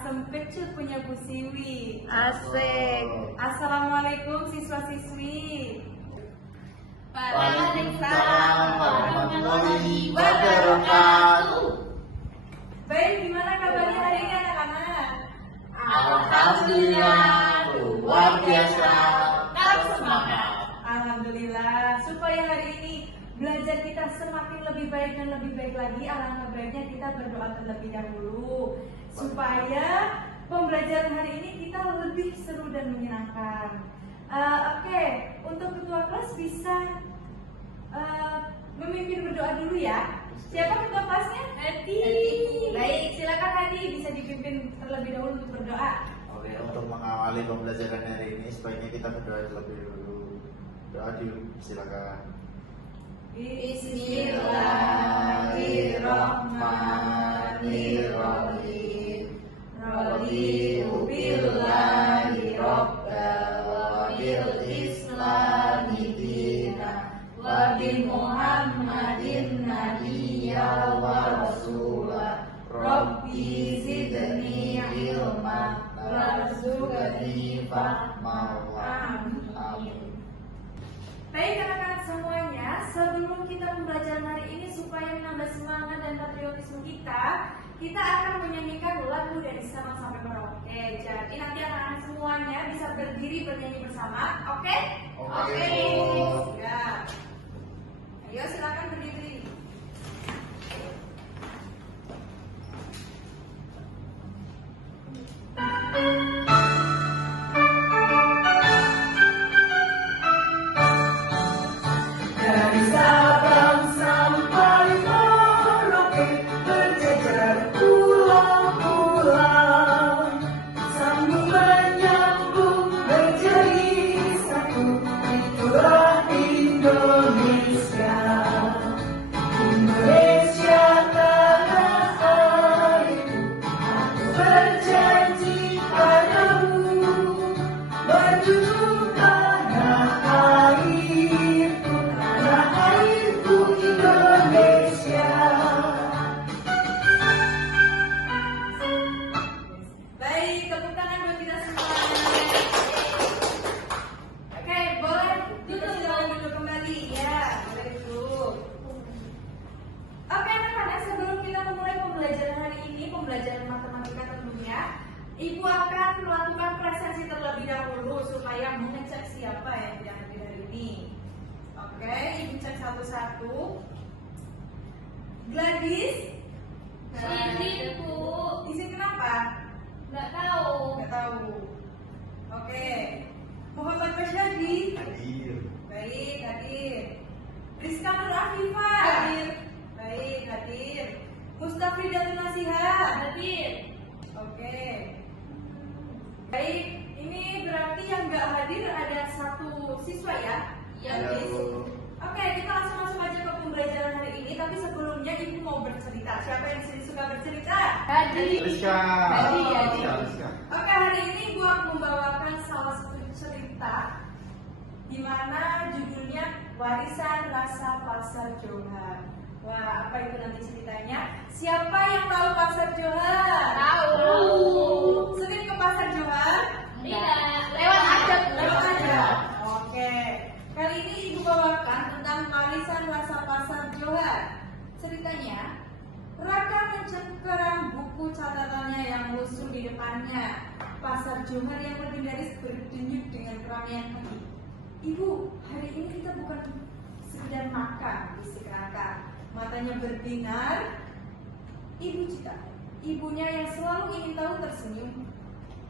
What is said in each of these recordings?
asam kecut punya Bu Siwi. Asik. Assalamualaikum siswa-siswi. Waalaikumsalam warahmatullahi wabarakatuh. Baik, gimana kabarnya hari ini anak-anak? Alhamdulillah, luar biasa, tetap semangat. Alhamdulillah, supaya hari ini belajar kita semakin lebih baik dan lebih baik lagi, alangkah baiknya kita berdoa terlebih dahulu supaya pembelajaran hari ini kita lebih seru dan menyenangkan. Oke, untuk ketua kelas bisa memimpin berdoa dulu ya. Siapa ketua kelasnya? Hadi. Baik, silakan Hadi, bisa dipimpin terlebih dahulu untuk berdoa. Oke, untuk mengawali pembelajaran hari ini, sebaiknya kita berdoa terlebih dulu. Doa dulu, silakan. Bismillahirrahmanirrahim. Raditu billahi rabban wa bil islami dinan wa bi Muhammadin nabiyya wa rasula. Rabbi zidni ilma warzuqni fahma. Amin. Baik anak-anak semuanya, sebelum kita pembelajaran hari ini supaya menambah semangat dan patriotisme kita akan menyanyikan lagu dari Sabang sampai Merauke. Jadi nanti anak-anak semuanya bisa berdiri bernyanyi bersama, oke? Oke. Siap. Ayo silakan berdiri. Dari Sabang sampai Merauke berjejer pulau-pulau, sambung menyambung menjadi satu, itulah Indonesia. Indonesia tanah airku, aku berjanji padamu, menjunjung tanah airku, tanah airku Indonesia. Baik, tepuk tangan buat kita semuanya. Oke, boleh duduk kembali. Ya, boleh duduk. Oke anak-anak, sebelum kita memulai pembelajaran hari ini, pembelajaran matematika tentunya, Ibu akan melakukan presensi terlebih dahulu supaya mengecek siapa yang hadir hari ini. Oke, Ibu cek satu-satu. Gladys, Sini, Bu. di sini kenapa? Nggak tahu. Nggak tahu. Oke, Muhammad Fasyadi, Hadir. baik, hadir. Rizka Nur Afifah, Hadir. baik, hadir. Mustafidatul Nasihah, Hadir. oke. Baik, ini berarti yang nggak hadir ada satu siswa ya? Iya, Gladys. Bu. Oke, kita langsung masuk aja ke pembelajaran hari ini. Tapi sebelumnya Ibu mau bercerita. Siapa yang sini suka bercerita? Hadir. Rizka. Hadi. Rizka. Oke, hari ini Ibu akan membawakan salah satu cerita di mana judulnya Warisan Rasa Pasar Johar. Wah, apa itu nanti ceritanya? Siapa yang tahu Pasar Johar? Tahu. Sering ke Pasar Johar? Tidak. Lewat aja. Lewat aja. Oke. Kali ini Ibu bawakan tentang warisan rasa Pasar Johar. Ceritanya, Raka mencengkeram buku catatannya yang lusuh di depannya. Pasar Johar yang legendaris berdenyut dengan keramaian pagi. Ibu, hari ini kita bukan sekedar makan, bisik Raka. Matanya berbinar. Ibu cita. Ibunya yang selalu ingin tahu tersenyum.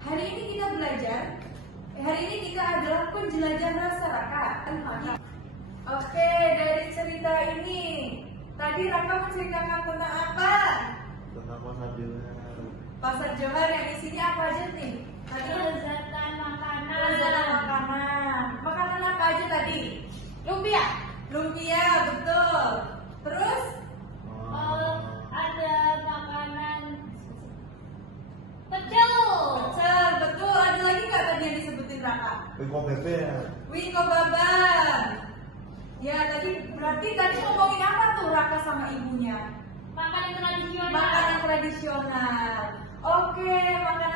Hari ini kita belajar. Hari ini kita adalah penjelajah rasa Raka. Oke, dari cerita ini tadi Raka menceritakan tentang apa? Tentang Pasar Johar. Pasar Johar yang isinya apa aja nih? Tadi Kelezatan makanan. kelezatan makanan. Makanan apa aja tadi? Lumpia. Lumpia, betul. Terus Ada makanan pecel. pecel, betul. Ada lagi nggak tadi yang disebutin Raka? Wiko bebek. Wiko baban. Ya, berarti tadi ngomongin apa tuh Raka sama ibunya? Makanan tradisional. Makanan tradisional. Oke, makanan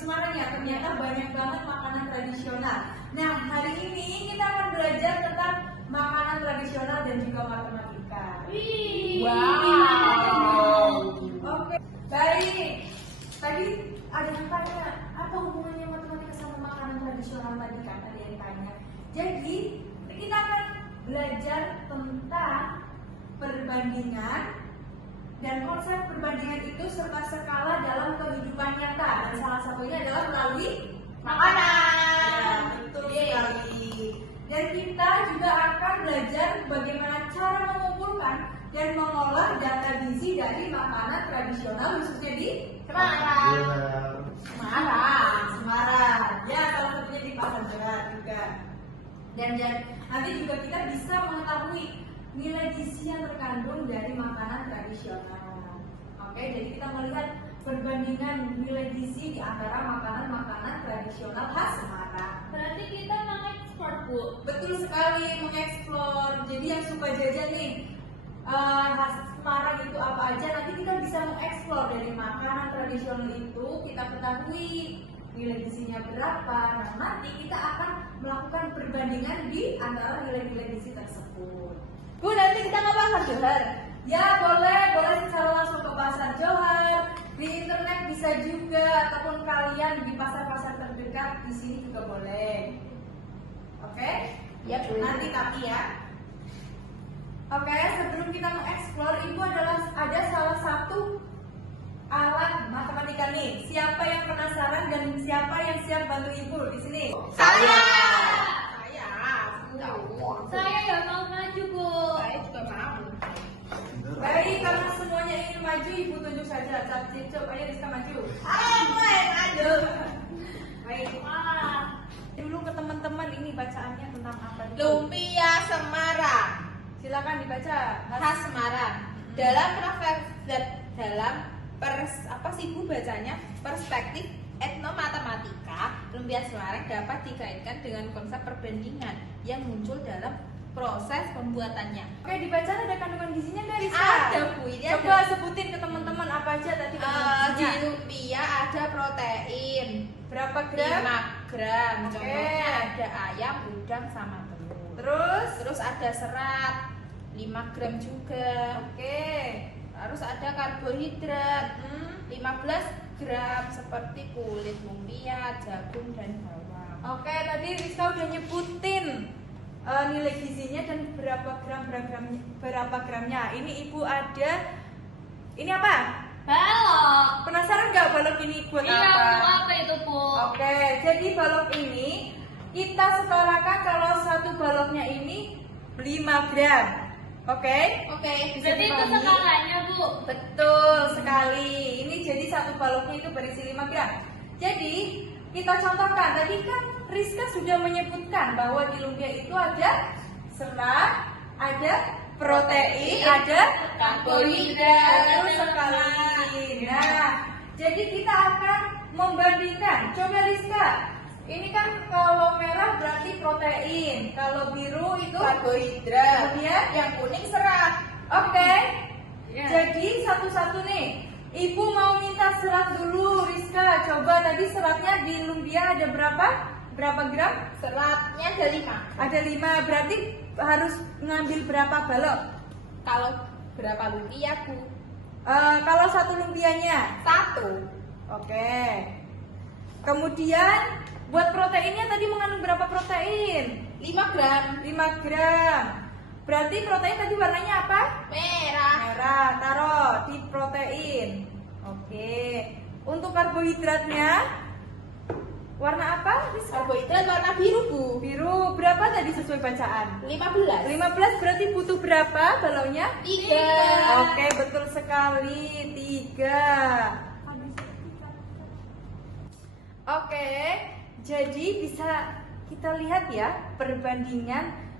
Semarang ya, ternyata banyak banget makanan tradisional. Nah, hari ini kita akan belajar tentang makanan tradisional dan juga matematika. Wow. Oke, baik. Tadi ada yang tanya, apa hubungannya matematika sama makanan tradisional tadi kan? Ada yang tanya. Jadi, kita akan belajar tentang perbandingan dan konsep perbandingan itu serta skala dalam kehidupan nyata, dan salah satunya adalah melalui Makanan. Ya, betul sekali. Dan kita juga akan belajar bagaimana cara mengumpulkan dan mengolah data gizi dari makanan tradisional khususnya di Semarang. Semarang. Ya, salah satunya di Pasar Johar juga. Dan nanti juga kita bisa mengetahui nilai gizi yang terkandung dari makanan tradisional. Oke, jadi kita melihat perbandingan nilai gizi di antara makanan-makanan tradisional khas Semarang. Berarti kita mengekspor, Bu. Betul sekali, mengeksplor. Jadi yang suka jajan nih, khas Semarang itu apa aja, nanti kita bisa mengeksplor dari makanan tradisional itu, kita ketahui nilai gizinya berapa. Nah, nanti kita akan melakukan perbandingan di antara nilai-nilai gizi tersebut. Bu, nanti kita nggak Pasar Johar. Ya, boleh secara langsung ke Pasar Johar, di internet bisa juga, ataupun kalian di pasar-pasar terdekat di sini juga boleh. Oke? Ya, Bu. Nanti tapi ya. Oke, sebelum kita mengeksplor, Ibu ada salah satu alat matematika nih. Siapa yang penasaran dan siapa yang siap bantu Ibu di sini? Saya. Aku. Saya nggak mau maju, Bu. Saya juga mau. Baik, karena semuanya ingin maju, Ibu tunjuk saja. Coba ayo Rizka maju. Ayo. Baik. Dulu ke teman-teman ini bacaannya tentang apa? Lumpia Semarang, Silakan dibaca. khas Semarang. Apa sih Bu bacanya? Perspektif etnomatematika, lumpia Semarang dapat dikaitkan dengan konsep perbandingan yang muncul dalam proses pembuatannya. Oke, dibaca ada kandungan gizinya nggak Rizka? Ada Bu, ini Coba ada. sebutin ke teman-teman apa aja tadi Di kandungan gizinya. lumpia ada protein Berapa gram? 5 gram. Oke. Contohnya ada ayam, udang, sama telur. Terus? Ada serat 5 gram juga. Oke. Terus ada karbohidrat 15 gram seperti kulit lumpia, jagung, dan bawang. Oke, tadi Rizka udah nyebutin nilai gizinya dan berapa gramnya. Ini Ibu ada. Ini apa? Balok. Penasaran nggak balok ini buat Iya, apa? Bu, apa itu, Bu? Oke, jadi balok ini kita setarakan kalau satu baloknya ini 5 gram. Oke? Oke, bisa Jadi itu dipahami. skalanya, Bu. Betul sekali. Ini jadi satu baloknya itu berisi 5 gram. Jadi kita contohkan. Tadi kan Rizka sudah menyebutkan bahwa di lumpia itu ada serat, ada protein, ada karbohidrat. Betul sekali. Nah, jadi kita akan membandingkan. Coba Rizka, ini kan kalau merah berarti protein, kalau biru itu Karbohidrat. kemudian Yang kuning serat. Oke. Ya. Jadi satu-satu nih. Ibu mau minta serat dulu, Rizka. Coba tadi seratnya di lumpia ada berapa? Berapa gram? Seratnya ada 5. Ada 5. Berarti harus ngambil berapa balok? Kalau berapa lumpia Bu? Kalau satu lumpianya. 1. Oke. Kemudian buat proteinnya tadi mengandung berapa protein? 5 gram. 5 gram. Berarti protein tadi warnanya apa? Merah. Merah, taruh di protein. Oke. Untuk karbohidratnya warna apa? Karbohidrat warna biru Bu. Biru. Berapa tadi sesuai bacaan? 15. 15 berarti butuh berapa baloknya? 3. Oke, betul sekali. 3. Oke. Jadi bisa kita lihat ya perbandingan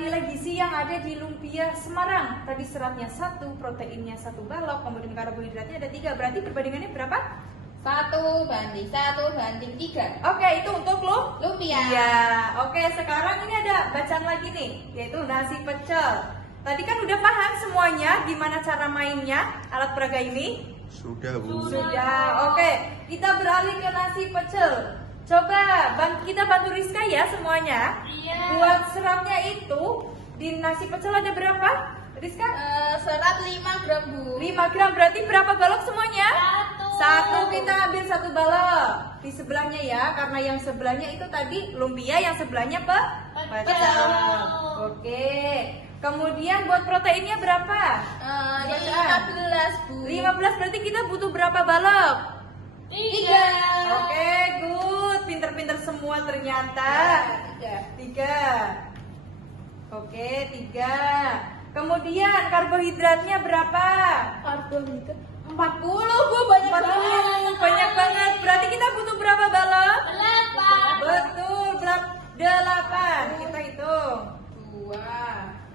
nilai gizi yang ada di lumpia Semarang. Tadi seratnya 1, proteinnya 1 balok, kemudian karbohidratnya ada 3. Berarti perbandingannya berapa? 1:1:3. Oke, itu untuk Lumpia. Iya. Oke, sekarang ini ada bacaan lagi nih, yaitu nasi pecel. Tadi kan udah paham semuanya gimana cara mainnya alat peraga ini? Sudah, Bu. Sudah. Oke, kita beralih ke nasi pecel. Coba kita bantu Rizka ya semuanya. Iya. Buat seratnya itu di nasi pecel ada berapa? Rizka? Serat 5 gram, Bu. 5 gram, berarti berapa balok semuanya? Satu. Kita ambil 1 balok di sebelahnya ya, karena yang sebelahnya itu tadi lumpia, yang sebelahnya Pecel. Oke. Kemudian buat proteinnya berapa? 15, Bu. 15, berarti kita butuh berapa balok? 3. Oke, good. Pinter-pinter semua ternyata. 3. Oke, 3. Kemudian karbohidratnya berapa? Karbohidrat 40, Bu. Banyak 40. banget. Banyak banget. Berarti kita butuh berapa balok? 8. Betul, 8. Kita hitung. 2,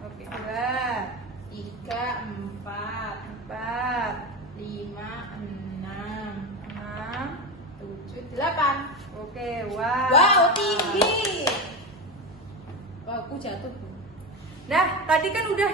Oke, 2, 3, 4, 4, 5, 6, 6. 7, 8. Oke, wow. Wow, tinggi. Wah, aku jatuh, Bu. Nah, tadi kan udah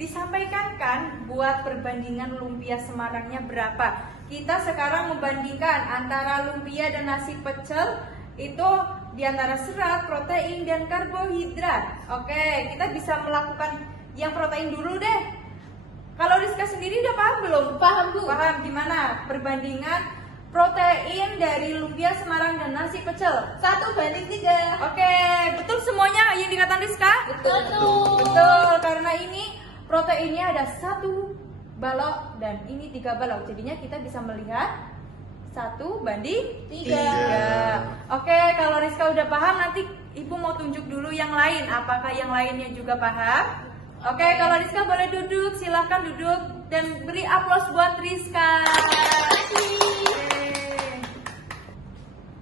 disampaikan kan buat perbandingan lumpia Semarangnya berapa. Kita sekarang membandingkan antara lumpia dan nasi pecel itu di antara serat, protein, dan karbohidrat. Oke, kita bisa melakukan yang protein dulu deh. Kalau Rizka sendiri udah paham belum? Paham, Bu. Paham gimana perbandingan protein dari lumpia Semarang dan nasi pecel? 1:3. Oke, betul semuanya yang dikatakan Rizka? Betul. Betul, karena ini proteinnya ada 1 balok dan ini 3 balok. Jadinya kita bisa melihat 1:3. Oke, kalau Rizka udah paham, nanti Ibu mau tunjuk dulu yang lain. Apakah yang lainnya juga paham? Oke, kalau Rizka boleh duduk, silahkan duduk dan beri aplaus buat Rizka.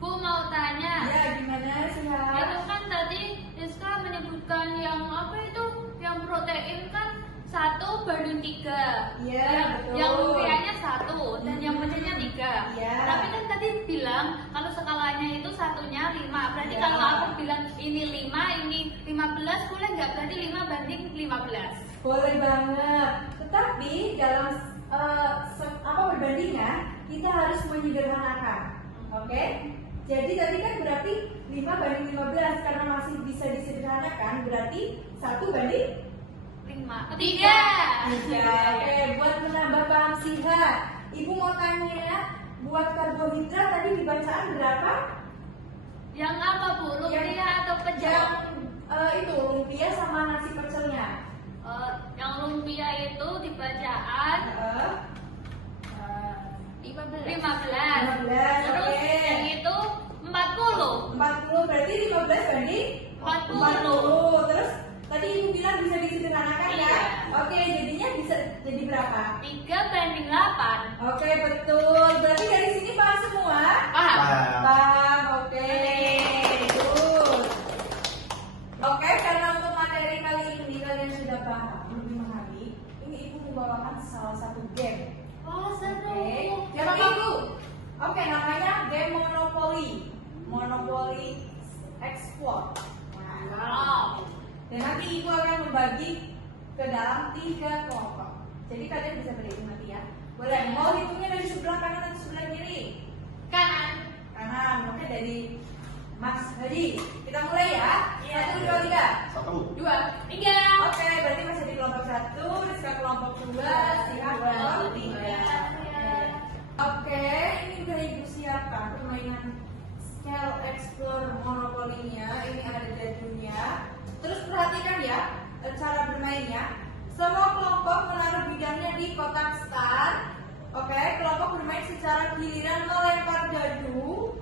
Bu mau tanya. Ya, gimana Itu sehat? kan tadi Rizka menyebutkan yang apa itu? Yang protein kan 1:3. Iya, betul. Yang lumpianya 1 dan yang pecelnya 3. Iya. Tapi kan tadi bilang kalau skalanya itu satunya 5. Berarti Iya. kalau aku bilang ini 5, ini 15, boleh nggak? Berarti 5:15. Boleh banget. Tetapi dalam perbandingan kita harus menyederhanakan. Oke? Jadi tadi kan berarti 5:15 karena masih bisa disederhanakan, berarti 1:3. 3. Oke, buat menambah paham sihat, Ibu mau tanya, buat karbohidrat tadi dibacaan berapa? Yang apa, Bu? Lumpia atau pecel? Yang itu lumpia sama nasi pecelnya. Yang lumpia itu dibacaan 15. 15. 15, Terus oke. yang itu 40. 40 berarti 15:40. Terus tadi Ibu bilang bisa disederhanakan ya? Iya. Oke, jadinya bisa jadi berapa? 3:8. Oke, betul. Berarti dari sini paham semua? Paham? Paham, oke. Good. Oke, karena untuk materi kali ini kalian sudah paham, lebih memahami. Ini Ibu membawakan salah satu game. Oh, seru. Oke, game apa Bu? Oke, namanya game Monopoly. Monopoly Explore. Wow. Dan nanti Ibu akan membagi ke dalam 3 kelompok. Jadi kalian bisa berhitung nanti ya. Boleh, mau hitungnya dari sebelah kanan atau sebelah kiri? Kanan. Kanan, oke, dari Mas Hadi. Kita mulai ya. Iya. 1, 2, 3. 1. 2. 3. Oke, berarti masih di kelompok 1, Rizka kelompok 2, Siha kelompok 3. Oke, ini udah Ibu siapkan permainan Scale Explore Monopoly-nya. Ini ada jadulnya. Terus perhatikan ya cara bermainnya. Semua kelompok menaruh bidangnya di kotak start. Oke, kelompok bermain secara giliran melempar dadu.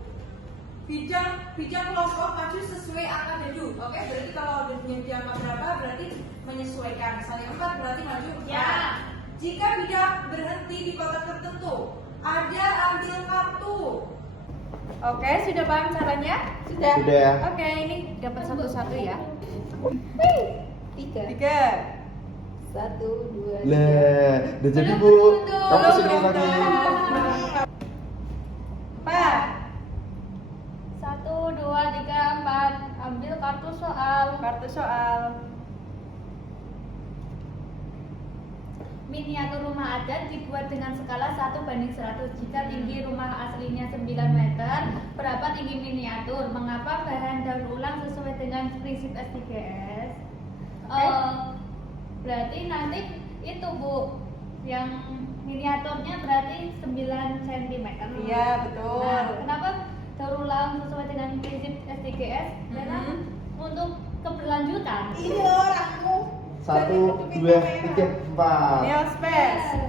Bidang kelompok maju sesuai angka dadu. Oke, berarti kalau dadunya di angka berapa berarti menyesuaikan. Misalnya 4 berarti maju 4. Ya. Jika bidang berhenti di kotak tertentu, ada ambil kartu. Oke, sudah paham caranya? Sudah. Sudah. Oke, ini dapat satu-satu ya. 3. 3. 1, 2, 3. Lah, udah jadi Bu. Kamu sudah lagi. 4. 1, 2, 3, 4. Ambil kartu soal. Kartu soal. Miniatur rumah adat dibuat dengan skala 1:100. Jika tinggi rumah aslinya 9 meter, berapa tinggi miniatur? Mengapa bahan daur ulang sesuai dengan prinsip S3S? Berarti nanti itu Bu, yang miniaturnya berarti 9 cm. Iya, betul. Nah, kenapa daur ulang sesuai dengan prinsip S3S? Karena untuk keberlanjutan. Ini loh orangku. 1, 2, 3, 4. Neospace.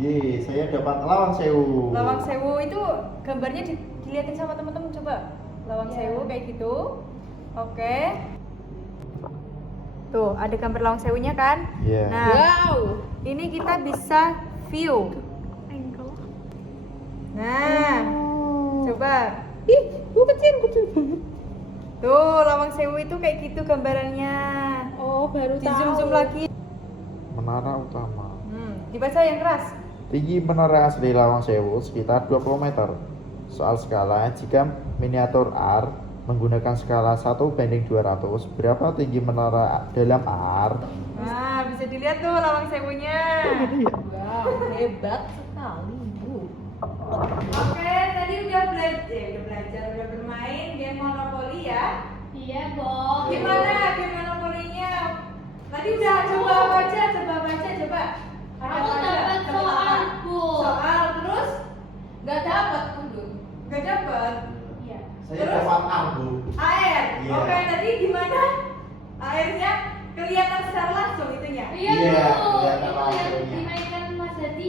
Ye, saya dapat lawang sewu. Lawang sewu itu gambarnya dilihatin sama teman-teman, coba. Lawang sewu kayak gitu. Oke. Tuh, ada gambar lawang sewunya kan? Iya. Nah, Wow. ini kita bisa view. Nah, coba. Ih, kecil banget. Tuh, lawang sewu itu kayak gitu gambarannya. Oh, baru Di zoom lagi. Menara utama. Dibaca yang keras. Tinggi menara asli Lawang Sewu sekitar 20 meter. Soal skala, jika miniatur R menggunakan skala 1:200, berapa tinggi menara dalam R? Nah, bisa dilihat tuh lawang sewunya. Wow, hebat sekali, Bu. Oke, tadi udah belajar, udah bermain game Monopoly ya. Iya, Bo. Gimana game Monopoly-nya? Tadi udah coba baca. Ada Aku apa aja? dapat Dapat soal, apa? Bu. Soal terus Gak dapat, Bu. gak dapet. Iya. Saya Terus? dapat R, Bu. AR. Iya. Oke, tadi gimana? AR-nya kelihatan secara langsung itunya. Iya, Iya, Bu. kelihatan Itu yang langsungnya. dimainkan Mas Dadi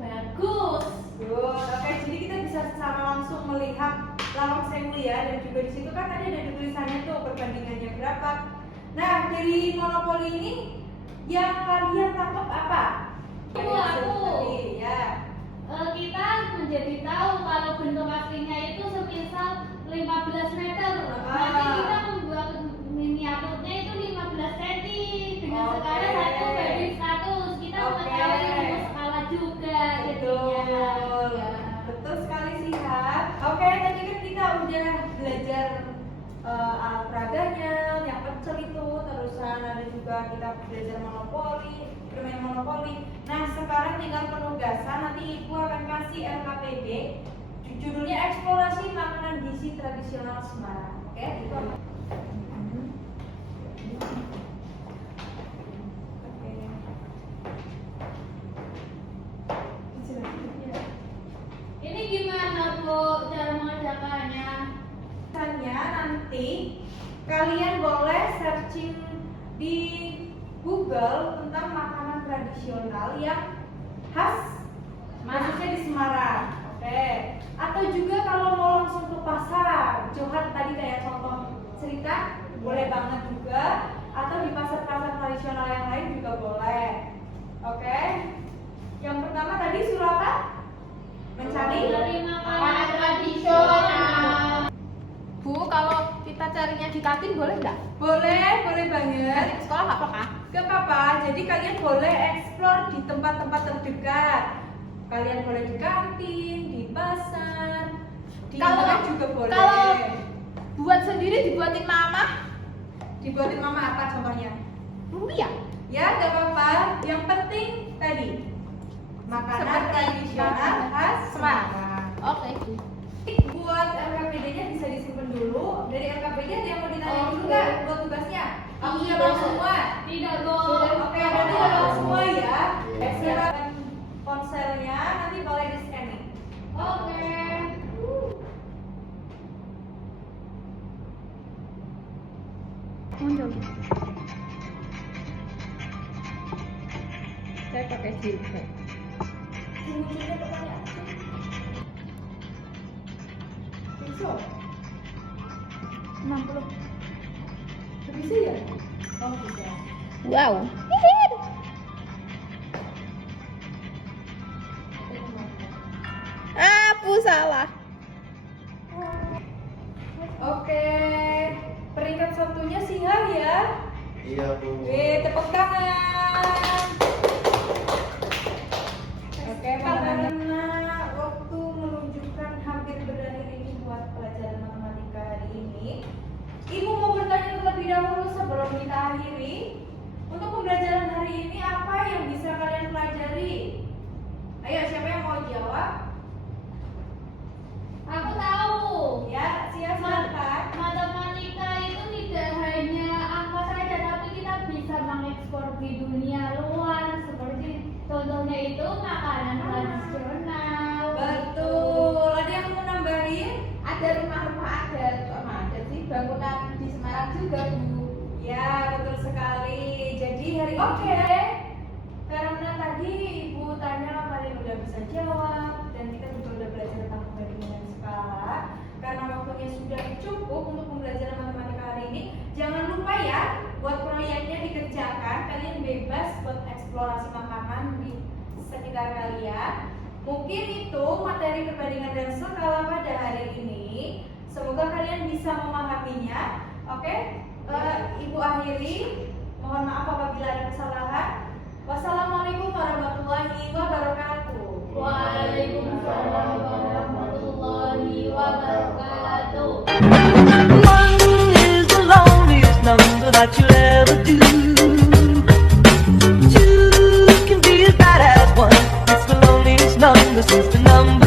bagus. Good. Oke, jadi kita bisa secara langsung melihat lawang sewu ya, dan juga di situ kan tadi ada tulisannya tuh perbandingannya berapa. Nah, dari Monopoly ini yang kalian tangkap apa? Aku. Tadi, ya. Kita menjadi tahu kalau bentuk aslinya itu semisal 15 meter. Nanti kita membuat miniaturnya itu 15 cm dengan Oke. skala 1:100. Kita Oke. mengetahui rumus skala juga jadinya. Betul. Ya. Betul sekali sih, Kak. Oke, tadi kan kita udah belajar alat peraganya, yang pecel itu, terusan ada juga kita belajar monopoli, bermain monopoli. Nah, sekarang tinggal penugasan, nanti Ibu akan kasih LKPD, judulnya Eksplorasi Makanan Gizi Tradisional Semarang. Oke, itu apa? Ini gimana Bu cara mengerjakannya? Misalnya nanti kalian boleh searching di Google tentang makanan tradisional yang khas khususnya di Semarang. Oke. Atau juga kalau mau langsung ke pasar, Johan tadi kayak contoh cerita, boleh banget juga. Atau di pasar-pasar tradisional yang lain juga boleh. Oke. Yang pertama tadi suruh apa? Mencari Dari makanan tradisional. Bu, kalau kita carinya di kantin boleh nggak? boleh banget. Kantin sekolah nggak apa-apa? Gak apa-apa, jadi kalian boleh explore di tempat-tempat terdekat. Kalian boleh di kantin, di pasar, di Kalau- internet juga boleh. kalau buat sendiri dibuatin mama? Dibuatin mama apa contohnya? Lumpia. Ya, gak apa-apa. Yang penting tadi makanan Seperti tradisional makanan khas Semarang. Semarang. Oke. Buat LKPD-nya bisa disimpan dulu. Dari LKPD ada yang mau ditanya dulu Oke. nggak buat tugasnya? Aku Iya. sudah bawa semua. Tidak, Bu. Oke, berarti udah bawa semua ya. Iya. Silakan ponselnya, nanti boleh di scanning. Oke. Saya pakai jilbab. Munculnya pertanyaan. Bisa? 60. Bisa ya? Oh, bisa. Wow. Aku salah. Oke, peringkat satunya Siha ya. Iya, Bu. Tepuk tangan. Oke, karena waktu menunjukkan hampir berakhir ini buat pelajaran matematika hari ini, Ibu mau bertanya terlebih dahulu sebelum kita akhiri. Untuk pembelajaran hari ini apa yang bisa kalian sekali. Jadi hari Oke. karena tadi Ibu tanya kalian udah bisa jawab dan kita juga udah belajar tentang perbandingan skala. Karena waktunya sudah cukup untuk pembelajaran matematika hari ini, jangan lupa ya buat proyeknya dikerjakan. Kalian bebas buat eksplorasi makanan di sekitar kalian. Mungkin itu materi perbandingan dan skala pada hari ini. Semoga kalian bisa memahaminya. Oke, Ibu akhiri. Mohon maaf apabila ada kesalahan. Wassalamualaikum warahmatullahi wabarakatuh. Waalaikumsalam warahmatullahi wabarakatuh. One is the loneliest number that you'll ever do. Two can be as bad as one. It's the loneliest number since the number